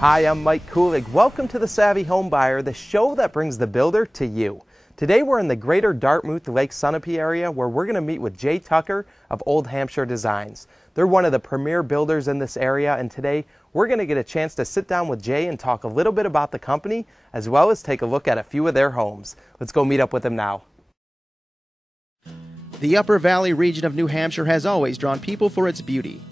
Hi, I'm Mike Kulig. Welcome to The Savvy Homebuyer, the show that brings the builder to you. Today we're in the greater Dartmouth Lake Sunapee area where we're going to meet with Jay Tucker of Old Hampshire Designs. They're one of the premier builders in this area, and today we're going to get a chance to sit down with Jay and talk a little bit about the company as well as take a look at a few of their homes. Let's go meet up with them now. The Upper Valley region of New Hampshire has always drawn people for its beauty.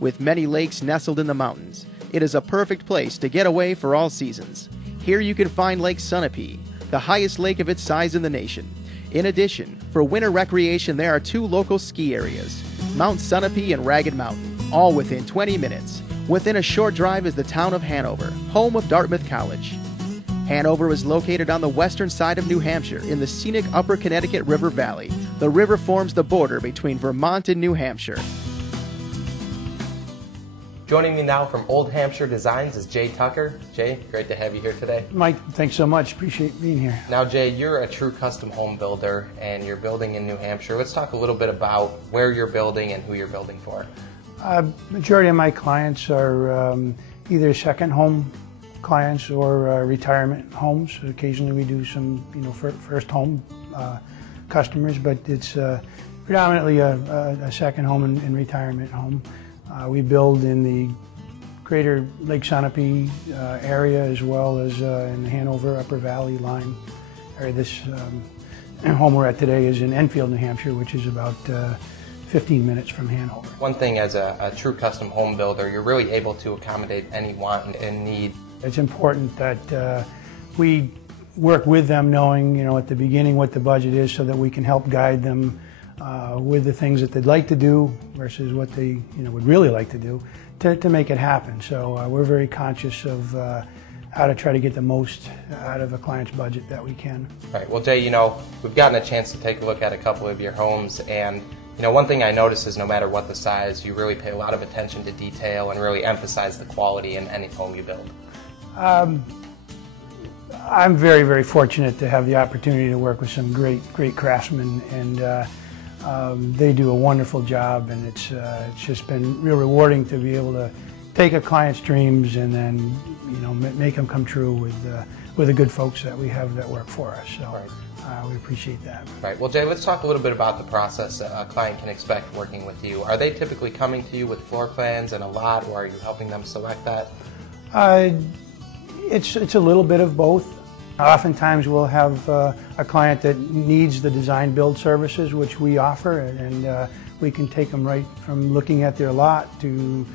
With many lakes nestled in the mountains, it is a perfect place to get away for all seasons. Here you can find Lake Sunapee, the highest lake of its size in the nation. In addition, for winter recreation there are two local ski areas, Mount Sunapee and Ragged Mountain, all within 20 minutes. Within a short drive is the town of Hanover, home of Dartmouth College. Hanover is located on the western side of New Hampshire in the scenic Upper Connecticut River Valley. The river forms the border between Vermont and New Hampshire. Joining me now from Old Hampshire Designs is Jay Tucker. Jay, great to have you here today. Mike, thanks so much. Appreciate being here. Now, Jay, you're a true custom home builder and you're building in New Hampshire. Let's talk a little bit about where you're building and who you're building for. Majority of my clients are either second home clients or retirement homes. Occasionally we do some, first home customers, but it's predominantly a second home and retirement home. We build in the greater Lake Sunapee area as well as in the Hanover Upper Valley line area. This home we're at today is in Enfield, New Hampshire, which is about 15 minutes from Hanover. One thing as a true custom home builder, you're really able to accommodate any want and need. It's important that we work with them knowing, at the beginning what the budget is so that we can help guide them with the things that they'd like to do versus what they would really like to do to make it happen. So we're very conscious of how to try to get the most out of a client's budget that we can. Right. Well, Jay, we've gotten a chance to take a look at a couple of your homes, and one thing I notice is no matter what the size, you really pay a lot of attention to detail and really emphasize the quality in any home you build. I'm very, very fortunate to have the opportunity to work with some great craftsmen, and they do a wonderful job, and it's just been real rewarding to be able to take a client's dreams and then make them come true with the good folks that we have that work for us. So right. We appreciate that. Right. Well, Jay, let's talk a little bit about the process a client can expect working with you. Are they typically coming to you with floor plans and a lot, or are you helping them select that? It's a little bit of both. Oftentimes we'll have a client that needs the design build services, which we offer, and we can take them right from looking at their lot to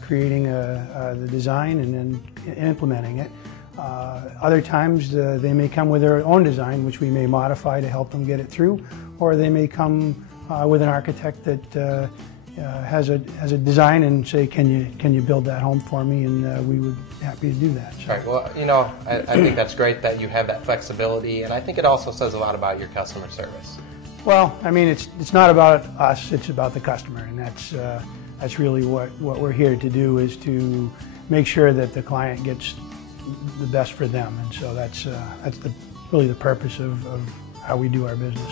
creating the design and then implementing it. Other times they may come with their own design, which we may modify to help them get it through, or they may come with an architect that has a design and say, can you build that home for me, and we would be happy to do that. So. Right. Well, I think that's great that you have that flexibility, and I think it also says a lot about your customer service. Well, I mean, it's not about us; it's about the customer, and that's really what we're here to do, is to make sure that the client gets the best for them, and so that's really the purpose of how we do our business.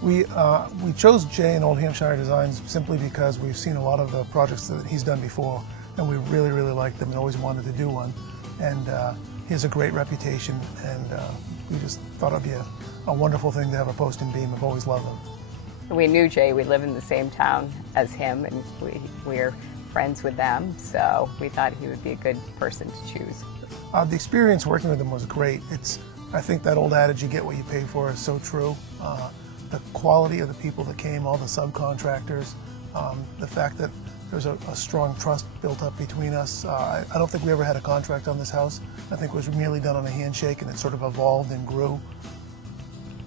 We chose Jay and Old Hampshire Designs simply because we've seen a lot of the projects that he's done before, and we really, really liked them and always wanted to do one. And he has a great reputation, and we just thought it'd be a wonderful thing to have a post and beam. I've always loved them. We knew Jay. We live in the same town as him, and we're friends with them, so we thought he would be a good person to choose. The experience working with him was great. I think that old adage, you get what you pay for, is so true. The quality of the people that came, all the subcontractors, the fact that there's a strong trust built up between us. I don't think we ever had a contract on this house. I think it was merely done on a handshake, and it sort of evolved and grew.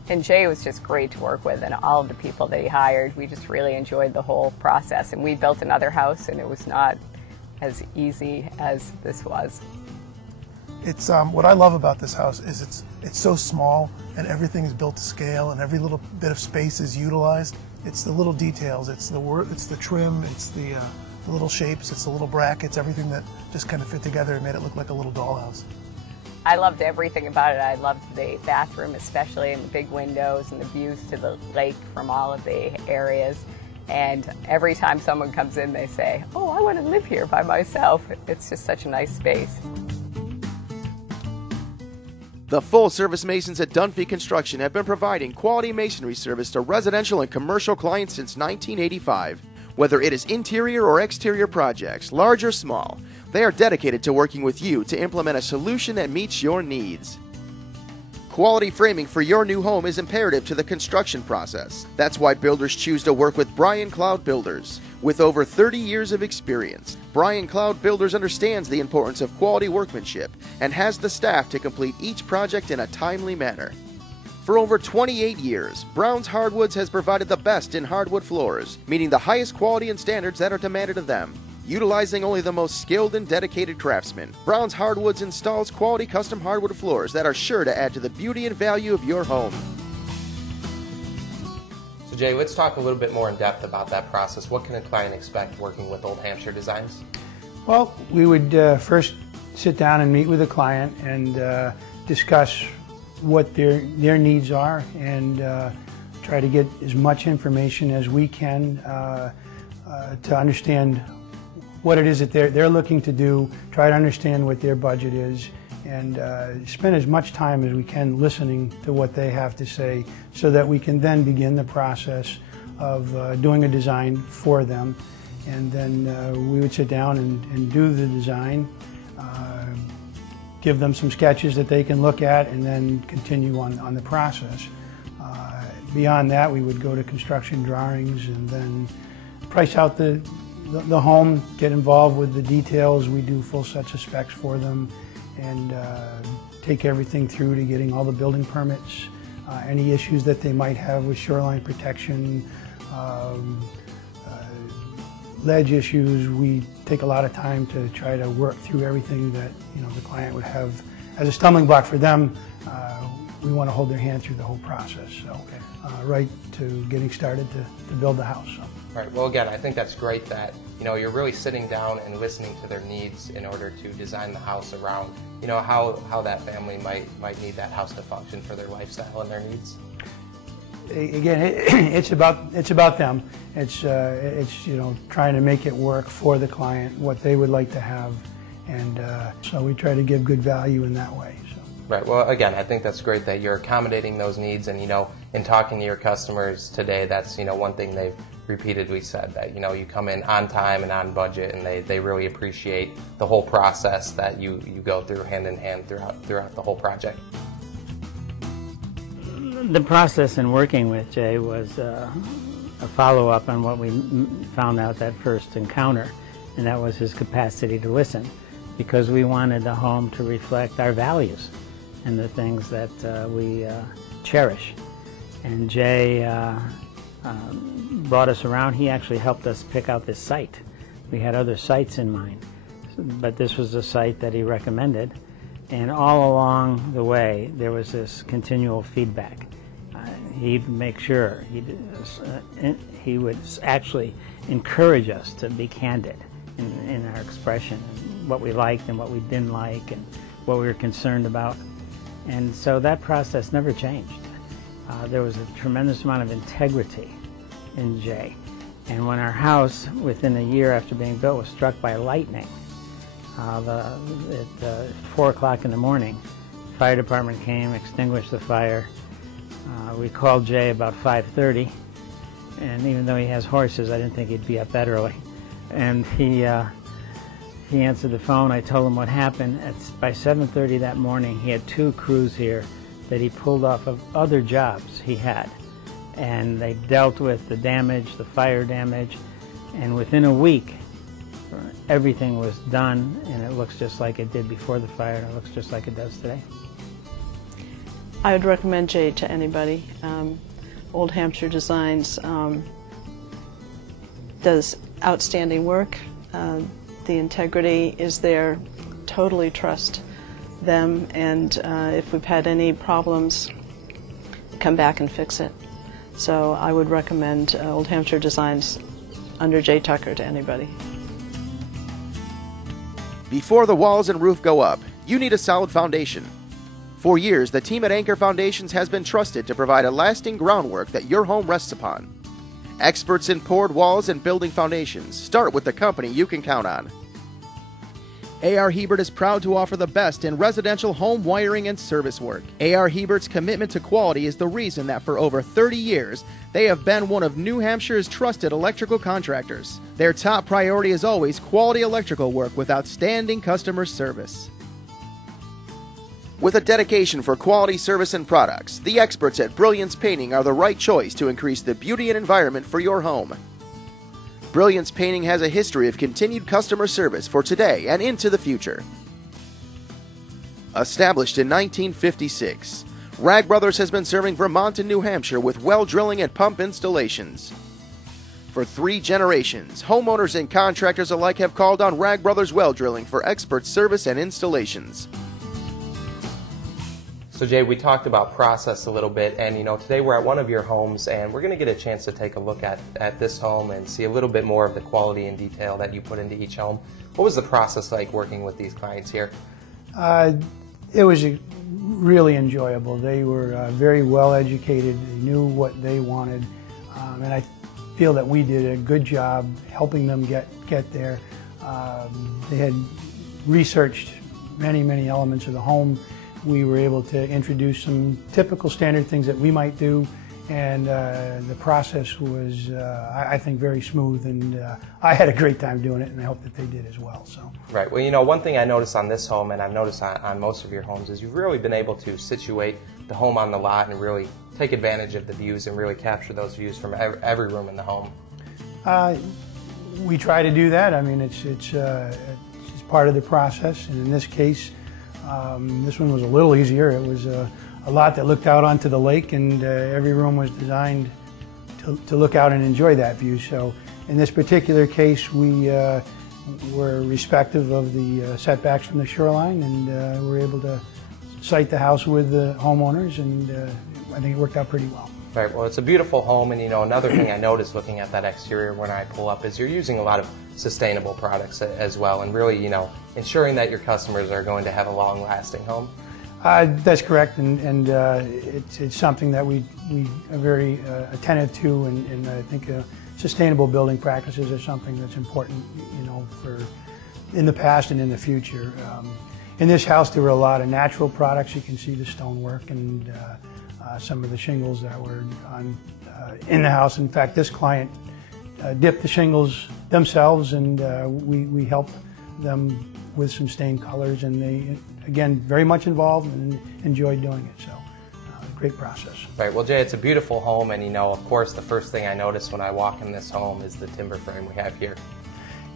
And Jay was just great to work with, and all of the people that he hired, we just really enjoyed the whole process. And we built another house, and it was not as easy as this was. It's what I love about this house is it's so small, and everything is built to scale, and every little bit of space is utilized. It's the little details, it's the trim, it's the little shapes, it's the little brackets, everything that just kind of fit together and made it look like a little dollhouse. I loved everything about it. I loved the bathroom especially, and the big windows and the views to the lake from all of the areas. And every time someone comes in, they say, "Oh, I want to live here by myself." It's just such a nice space. The full-service masons at Dunphy Construction have been providing quality masonry service to residential and commercial clients since 1985. Whether it is interior or exterior projects, large or small, they are dedicated to working with you to implement a solution that meets your needs. Quality framing for your new home is imperative to the construction process. That's why builders choose to work with Brian Cloud Builders. With over 30 years of experience, Brian Cloud Builders understands the importance of quality workmanship and has the staff to complete each project in a timely manner. For over 28 years, Brown's Hardwoods has provided the best in hardwood floors, meeting the highest quality and standards that are demanded of them. Utilizing only the most skilled and dedicated craftsmen, Brown's Hardwoods installs quality custom hardwood floors that are sure to add to the beauty and value of your home. So Jay, let's talk a little bit more in depth about that process. What can a client expect working with Old Hampshire Designs? Well, we would first sit down and meet with the client and discuss what their needs are and try to get as much information as we can to understand what it is that they're looking to do, try to understand what their budget is, and spend as much time as we can listening to what they have to say so that we can then begin the process of doing a design for them. And then we would sit down and do the design, give them some sketches that they can look at, and then continue on the process. Beyond that, we would go to construction drawings and then price out the home, get involved with the details. We do full sets of specs for them and take everything through to getting all the building permits, any issues that they might have with shoreline protection, ledge issues. We take a lot of time to try to work through everything that the client would have as a stumbling block for them. We want to hold their hand through the whole process, so right to getting started to build the house. So. Right. Well, again, I think that's great that you're really sitting down and listening to their needs in order to design the house around how that family might need that house to function for their lifestyle and their needs. Again, it's about them. It's trying to make it work for the client, what they would like to have, and so we try to give good value in that way. So. Right. Well, again, I think that's great that you're accommodating those needs, and in talking to your customers today, that's one thing they've repeatedly said, that you come in on time and on budget, and they really appreciate the whole process that you go through hand in hand throughout the whole project. The process in working with Jay was a follow-up on what we found out that first encounter, and that was his capacity to listen, because we wanted the home to reflect our values and the things that we cherish. And Jay brought us around. He actually helped us pick out this site. We had other sites in mind, but this was the site that he recommended. And all along the way, there was this continual feedback. He'd make sure, he would actually encourage us to be candid in our expression, what we liked and what we didn't like and what we were concerned about. And so that process never changed. There was a tremendous amount of integrity in Jay. And when our house, within a year after being built, was struck by lightning, at 4 o'clock in the morning, the fire department came, extinguished the fire. We called Jay about 5:30, and even though he has horses, I didn't think he'd be up that early. And he answered the phone. I told him what happened. By 7:30 that morning, he had 2 crews here that he pulled off of other jobs he had. And they dealt with the damage, the fire damage, and within a week, everything was done, and it looks just like it did before the fire, and it looks just like it does today. I would recommend Jay to anybody. Old Hampshire Designs does outstanding work. The integrity is there. Totally trust them, and if we've had any problems, come back and fix it. So I would recommend Old Hampshire Designs under Jay Tucker to anybody. Before the walls and roof go up, you need a solid foundation. For years, the team at Anchor Foundations has been trusted to provide a lasting groundwork that your home rests upon. Experts in poured walls and building foundations. Start with the company you can count on. A.R. Hebert is proud to offer the best in residential home wiring and service work. A.R. Hebert's commitment to quality is the reason that for over 30 years, they have been one of New Hampshire's trusted electrical contractors. Their top priority is always quality electrical work with outstanding customer service. With a dedication for quality service and products, the experts at Brilliance Painting are the right choice to increase the beauty and environment for your home. Brilliance Painting has a history of continued customer service for today and into the future. Established in 1956, Rag Brothers has been serving Vermont and New Hampshire with well drilling and pump installations. For 3 generations, homeowners and contractors alike have called on Rag Brothers Well Drilling for expert service and installations. So Jay, we talked about process a little bit, and today we're at one of your homes, and we're going to get a chance to take a look at this home and see a little bit more of the quality and detail that you put into each home. What was the process like working with these clients here? It was really enjoyable. They were very well educated. They knew what they wanted, and I feel that we did a good job helping them get there. They had researched many elements of the home. We were able to introduce some typical standard things that we might do, and the process was, I think, very smooth, and I had a great time doing it, and I hope that they did as well. So. Right. Well, one thing I noticed on this home, and I've noticed on most of your homes, is you've really been able to situate the home on the lot and really take advantage of the views and really capture those views from every room in the home. We try to do that. I mean, it's part of the process, and in this case, this one was a little easier. It was a lot that looked out onto the lake, and every room was designed to look out and enjoy that view. So in this particular case, we were respective of the setbacks from the shoreline, and were able to site the house with the homeowners, and I think it worked out pretty well. Right, well, it's a beautiful home, and another thing I noticed looking at that exterior when I pull up is you're using a lot of sustainable products as well, and really, ensuring that your customers are going to have a long-lasting home. That's correct, and it's something that we are very attentive to, and I think sustainable building practices are something that's important, for in the past and in the future. In this house, there were a lot of natural products. You can see the stonework and some of the shingles that were on in the house. In fact, this client dipped the shingles themselves, and we helped them with some stained colors, and they, again, very much involved and enjoyed doing it. So, great process. Right. Well, Jay, it's a beautiful home, and of course, the first thing I notice when I walk in this home is the timber frame we have here.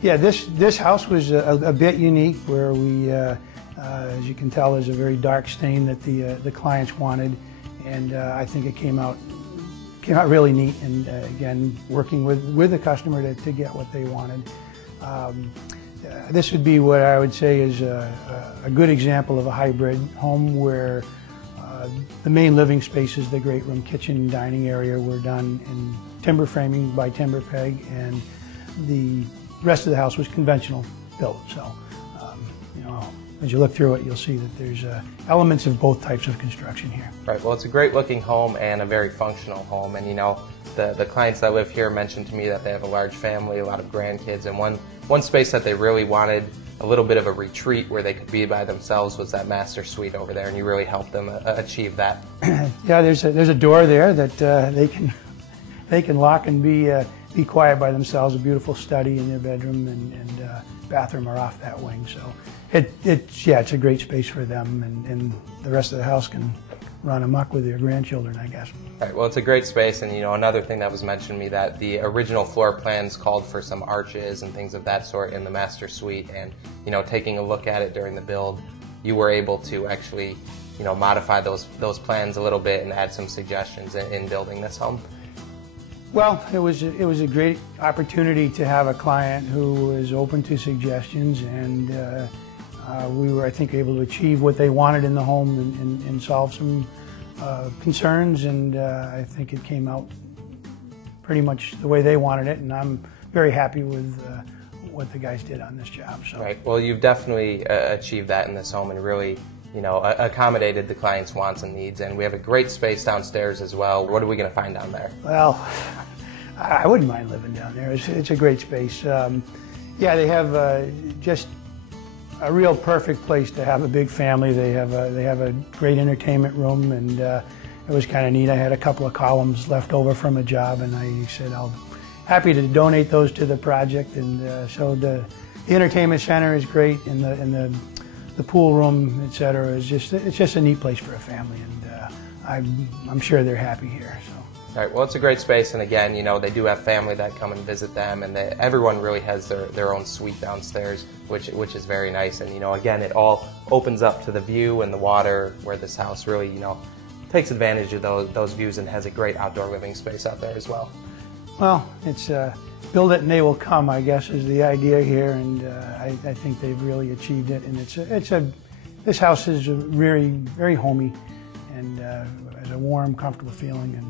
Yeah, this house was a bit unique, where we, as you can tell, there's a very dark stain that the clients wanted. And I think it came out really neat, and again, working with the customer to get what they wanted. This would be what I would say is a good example of a hybrid home, where the main living spaces, the great room, kitchen, and dining area, were done in timber framing by Timberpeg, and the rest of the house was conventional built. So, as you look through it, you'll see that there's elements of both types of construction here. Right. Well, it's a great looking home and a very functional home. And the clients that live here mentioned to me that they have a large family, a lot of grandkids, and one space that they really wanted a little bit of a retreat where they could be by themselves was that master suite over there, and you really helped them achieve that. Yeah, there's a door there that they can lock and be quiet by themselves. A beautiful study in their bedroom and bathroom are off that wing. So. It's a great space for them, and the rest of the house can run amok with their grandchildren, I guess. Right, well, it's a great space, and another thing that was mentioned to me, that the original floor plans called for some arches and things of that sort in the master suite, and taking a look at it during the build, you were able to actually modify those plans a little bit and add some suggestions in building this home. Well, it was a great opportunity to have a client who was open to suggestions, and we were, I think, able to achieve what they wanted in the home and solve some concerns, and I think it came out pretty much the way they wanted it, and I'm very happy with what the guys did on this job. So. Right. Well, you've definitely achieved that in this home, and really, accommodated the client's wants and needs. And we have a great space downstairs as well. What are we going to find down there? Well, I wouldn't mind living down there. It's a great space. Yeah, they have just a real perfect place to have a big family. They have a great entertainment room, and it was kind of neat. I had a couple of columns left over from a job, and I said I'll happy to donate those to the project. And so the entertainment center is great, and the pool room, etc. is just a neat place for a family, and I'm sure they're happy here. So. All right, well, it's a great space, and again, they do have family that come and visit them, and everyone really has their own suite downstairs, which is very nice. And again, it all opens up to the view and the water, where this house really takes advantage of those views and has a great outdoor living space out there as well. Well, it's build it and they will come, I guess, is the idea here, and I think they've really achieved it. And this house is very, very homey, and has a warm, comfortable feeling, and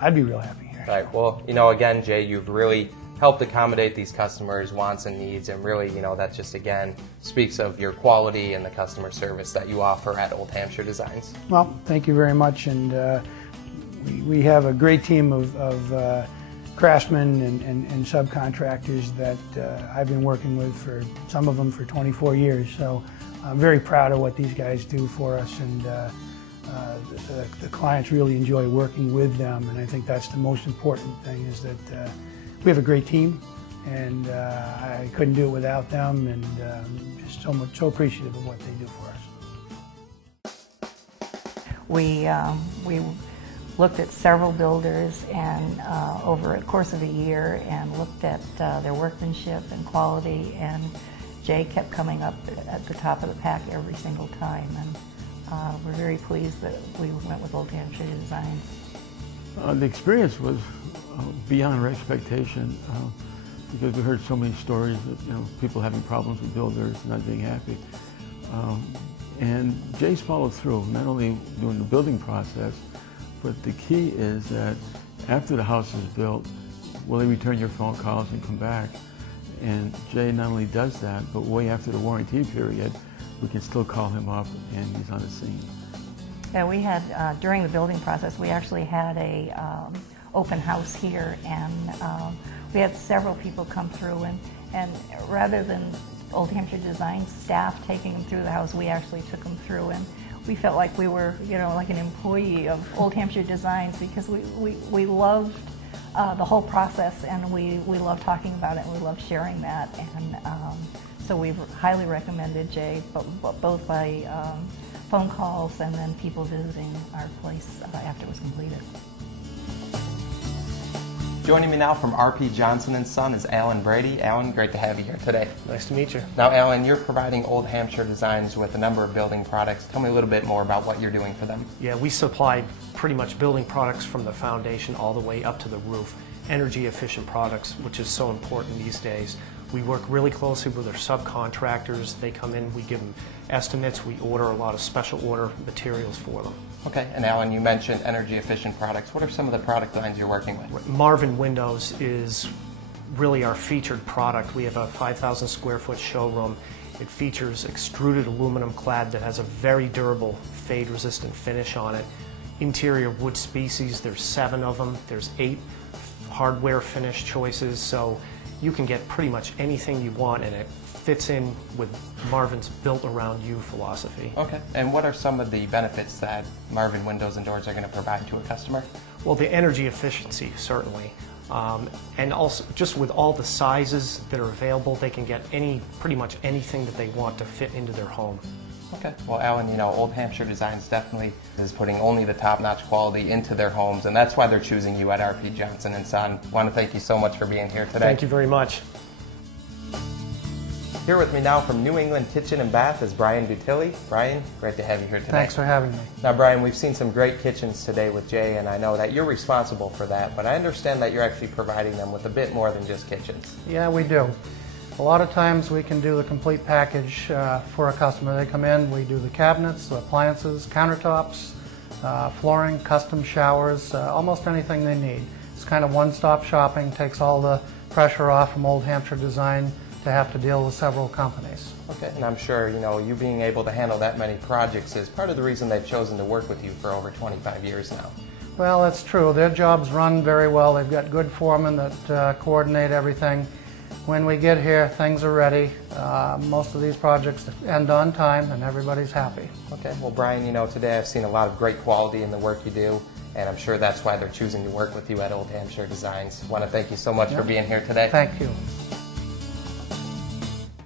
I'd be real happy here. Right. Well, again, Jay, you've really helped accommodate these customers' wants and needs, and really, that just again speaks of your quality and the customer service that you offer at Old Hampshire Designs. Well, thank you very much, and we have a great team of craftsmen and subcontractors that I've been working with, for some of them for 24 years. So I'm very proud of what these guys do for us, and the clients really enjoy working with them, and I think that's the most important thing, is that we have a great team, and I couldn't do it without them, and just so appreciative of what they do for us. We looked at several builders and over the course of a year, and looked at their workmanship and quality, and Jay kept coming up at the top of the pack every single time, and we're very pleased that we went with Old Hampshire Designs. The experience was beyond our expectation, because we heard so many stories of people having problems with builders, not being happy. And Jay's followed through, not only during the building process, but the key is that after the house is built, will they return your phone calls and come back? And Jay not only does that, but way after the warranty period, we can still call him up and he's on the scene. Yeah, we had, during the building process, we actually had a open house here, and we had several people come through, and rather than Old Hampshire Design staff taking them through the house, we actually took them through, and we felt like we were, like an employee of Old Hampshire Designs, because we loved the whole process, and we loved talking about it, and we loved sharing that, and so we've highly recommended Jay, both by phone calls and then people visiting our place after it was completed. Joining me now from R.P. Johnson & Son is Alan Brady. Alan, great to have you here today. Nice to meet you. Now, Alan, you're providing Old Hampshire Designs with a number of building products. Tell me a little bit more about what you're doing for them. Yeah, we supply pretty much building products from the foundation all the way up to the roof. Energy efficient products, which is so important these days. We work really closely with our subcontractors. They come in, we give them estimates, we order a lot of special order materials for them. Okay, and Alan, you mentioned energy efficient products. What are some of the product lines you're working with? Marvin Windows is really our featured product. We have a 5,000 square foot showroom. It features extruded aluminum clad that has a very durable fade resistant finish on it. Interior wood species, there's 7 of them. There's 8 hardware finish choices, so you can get pretty much anything you want, and it fits in with Marvin's built around you philosophy. Okay, and what are some of the benefits that Marvin windows and doors are going to provide to a customer? Well, the energy efficiency, certainly. And also, just with all the sizes that are available, they can get pretty much anything that they want to fit into their home. Okay. Well, Alan, Old Hampshire Designs definitely is putting only the top-notch quality into their homes, and that's why they're choosing you at R.P. Johnson & Son. I want to thank you so much for being here today. Thank you very much. Here with me now from New England Kitchen and Bath is Brian Butilli. Brian, great to have you here today. Thanks for having me. Now, Brian, we've seen some great kitchens today with Jay, and I know that you're responsible for that, but I understand that you're actually providing them with a bit more than just kitchens. Yeah, we do. A lot of times we can do the complete package for a customer. They come in, we do the cabinets, the appliances, countertops, flooring, custom showers, almost anything they need. It's kind of one-stop shopping, takes all the pressure off from Old Hampshire Design to have to deal with several companies. Okay, and I'm sure, you being able to handle that many projects is part of the reason they've chosen to work with you for over 25 years now. Well, that's true. Their jobs run very well. They've got good foremen that coordinate everything. When we get here, things are ready. Most of these projects end on time and everybody's happy. Okay, well Brian, you know, today I've seen a lot of great quality in the work you do, and I'm sure that's why they're choosing to work with you at Old Hampshire Designs. I want to thank you so much for being here today. Thank you.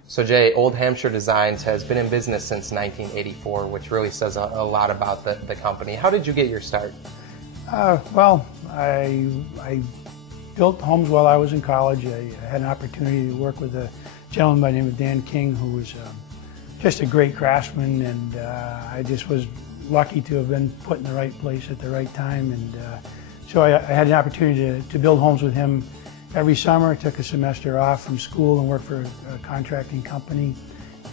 So Jay, Old Hampshire Designs has been in business since 1984, which really says a lot about the company. How did you get your start? Well, I built homes while I was in college. I had an opportunity to work with a gentleman by the name of Dan King, who was just a great craftsman, and I just was lucky to have been put in the right place at the right time. And so I had an opportunity to build homes with him every summer. I took a semester off from school and worked for a contracting company.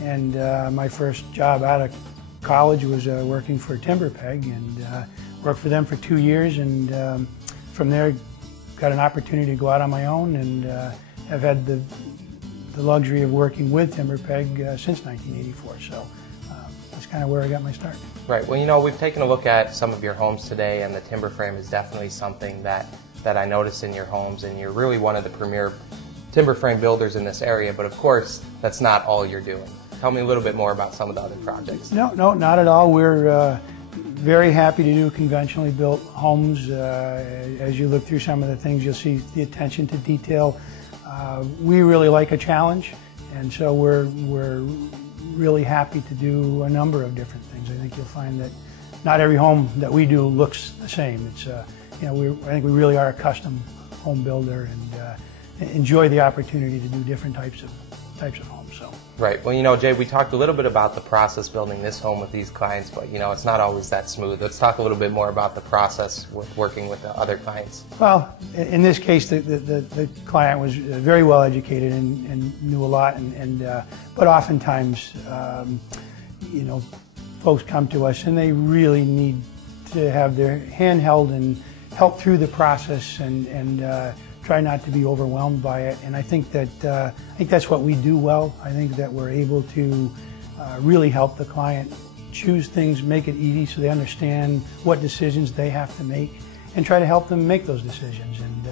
And my first job out of college was working for Timberpeg, and worked for them for 2 years, and from there got an opportunity to go out on my own, and have had the luxury of working with Timberpeg since 1984. So that's kind of where I got my start. Right. Well, you know, we've taken a look at some of your homes today, and the timber frame is definitely something that I notice in your homes, and you're really one of the premier timber frame builders in this area. But of course, that's not all you're doing. Tell me a little bit more about some of the other projects. No, not at all. We're very happy to do conventionally built homes. As you look through some of the things, you'll see the attention to detail. We really like a challenge, and so we're really happy to do a number of different things. I think you'll find that not every home that we do looks the same. It's you know, I think we really are a custom home builder, and enjoy the opportunity to do different types of homes. So. Right. Well, you know, Jay, we talked a little bit about the process building this home with these clients, but you know, it's not always that smooth. Let's talk a little bit more about the process with working with the other clients. Well, in this case, the client was very well educated and knew a lot, but oftentimes, you know, folks come to us and they really need to have their hand held and help through the process, and try not to be overwhelmed by it. And I think that's what we do well. I think that we're able to really help the client choose things, make it easy so they understand what decisions they have to make, and try to help them make those decisions. And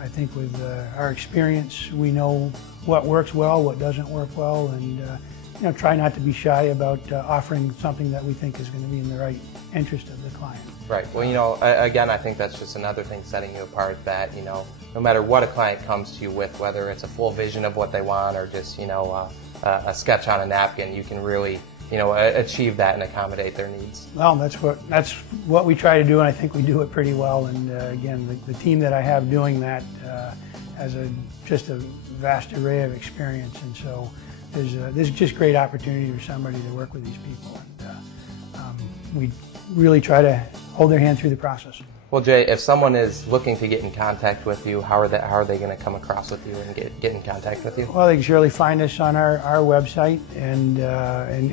I think with our experience, we know what works well, what doesn't work well, and you know, try not to be shy about offering something that we think is going to be in the right interest of the client. Right. Well, you know, again, I think that's just another thing setting you apart, that, you know, no matter what a client comes to you with, whether it's a full vision of what they want or just, you know, a sketch on a napkin, you can really, you know, achieve that and accommodate their needs. Well, that's what we try to do, and I think we do it pretty well. And again, the team that I have doing that has just a vast array of experience, and so there's just great opportunity for somebody to work with these people, and we really try to hold their hand through the process. Well, Jay, if someone is looking to get in contact with you, how are they going to come across with you and get in contact with you? Well, they can surely find us on our website and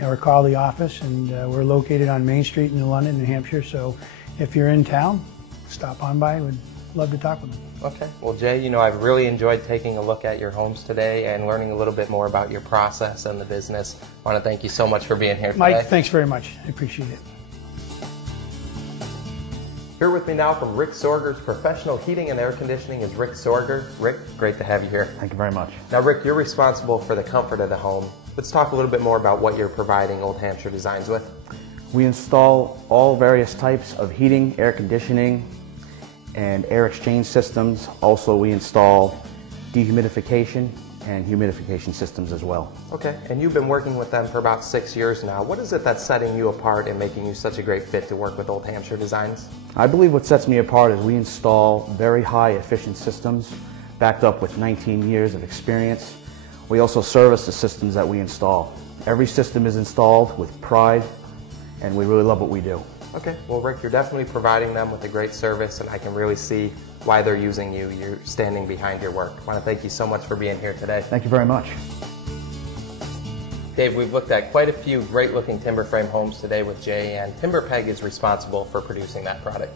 or call the office, and we're located on Main Street in London, New Hampshire. So if you're in town, stop on by. We'd love to talk with them. Okay. Well, Jay, you know, I've really enjoyed taking a look at your homes today and learning a little bit more about your process and the business. I want to thank you so much for being here today. Mike, thanks very much. I appreciate it. Here with me now from Rick Sorger's Professional Heating and Air Conditioning is Rick Sorger. Rick, great to have you here. Thank you very much. Now, Rick, you're responsible for the comfort of the home. Let's talk a little bit more about what you're providing Old Hampshire Designs with. We install all various types of heating, air conditioning, and air exchange systems. Also, we install dehumidification and humidification systems as well. Okay, and you've been working with them for about 6 years now. What is it that's setting you apart and making you such a great fit to work with Old Hampshire Designs? I believe what sets me apart is we install very high efficient systems backed up with 19 years of experience. We also service the systems that we install. Every system is installed with pride, and we really love what we do. Okay, well, Rick, you're definitely providing them with a great service, and I can really see why they're using you. You're standing behind your work. I want to thank you so much for being here today. Thank you very much. Dave, we've looked at quite a few great-looking timber frame homes today with Jay, and Timberpeg is responsible for producing that product.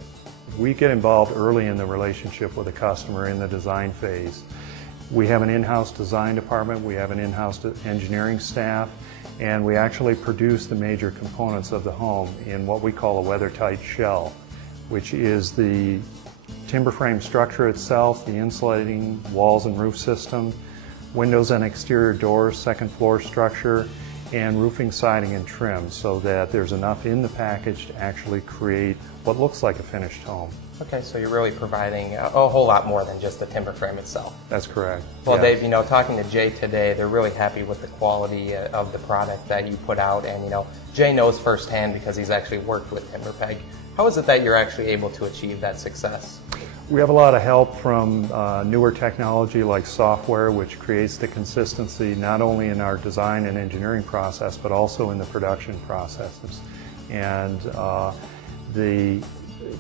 We get involved early in the relationship with the customer in the design phase. We have an in-house design department, we have an in-house engineering staff, and we actually produce the major components of the home in what we call a weather-tight shell. which is the timber frame structure itself, the insulating walls and roof system, windows and exterior doors, second floor structure, and roofing, siding, and trim, so that there's enough in the package to actually create what looks like a finished home. Okay, so you're really providing a whole lot more than just the timber frame itself. That's correct. Well, yes. Dave, talking to Jay today, they're really happy with the quality of the product that you put out, and Jay knows firsthand because he's actually worked with Timberpeg. How is it that you're actually able to achieve that success? We have a lot of help from newer technology like software, which creates the consistency not only in our design and engineering process, but also in the production processes. And the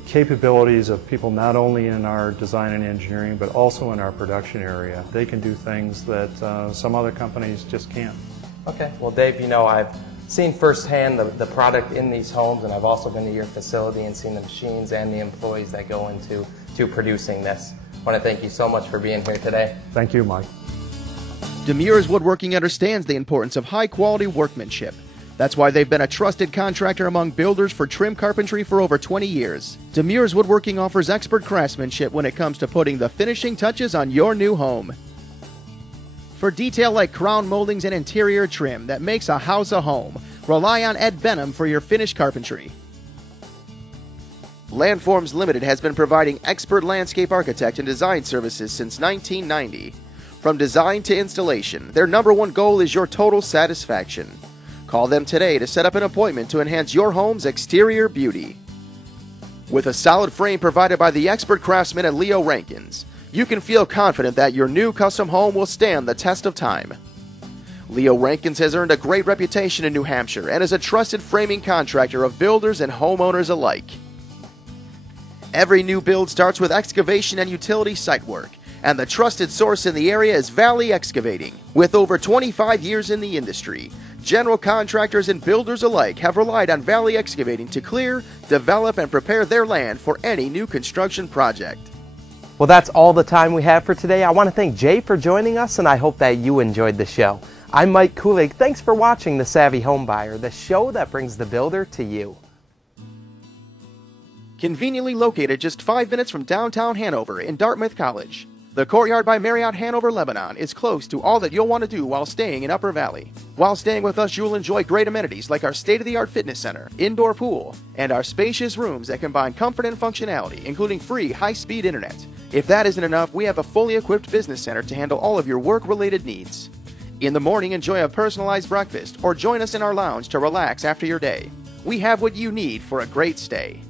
capabilities of people not only in our design and engineering, but also in our production area. They can do things that some other companies just can't. Okay, well Dave, I've seen firsthand the product in these homes, and I've also been to your facility and seen the machines and the employees that go into producing this. I want to thank you so much for being here today. Thank you, Mike. Demers Woodworking understands the importance of high-quality workmanship. That's why they've been a trusted contractor among builders for trim carpentry for over 20 years. Demers Woodworking offers expert craftsmanship when it comes to putting the finishing touches on your new home. For detail like crown moldings and interior trim that makes a house a home, rely on Ed Benham for your finished carpentry. Landforms Limited has been providing expert landscape architect and design services since 1990. From design to installation, their #1 goal is your total satisfaction. Call them today to set up an appointment to enhance your home's exterior beauty. With a solid frame provided by the expert craftsman at Leo Rankins, you can feel confident that your new custom home will stand the test of time. Leo Rankins has earned a great reputation in New Hampshire and is a trusted framing contractor of builders and homeowners alike. Every new build starts with excavation and utility site work, and the trusted source in the area is Valley Excavating. With over 25 years in the industry, general contractors and builders alike have relied on Valley Excavating to clear, develop, and prepare their land for any new construction project. Well, that's all the time we have for today. I want to thank Jay for joining us, and I hope that you enjoyed the show. I'm Mike Kulig. Thanks for watching The Savvy Homebuyer, the show that brings the builder to you. Conveniently located just 5 minutes from downtown Hanover in Dartmouth College, the Courtyard by Marriott Hanover Lebanon is close to all that you'll want to do while staying in Upper Valley. While staying with us, you'll enjoy great amenities like our state-of-the-art fitness center, indoor pool, and our spacious rooms that combine comfort and functionality, including free high-speed internet. If that isn't enough, we have a fully equipped business center to handle all of your work-related needs. In the morning, enjoy a personalized breakfast or join us in our lounge to relax after your day. We have what you need for a great stay.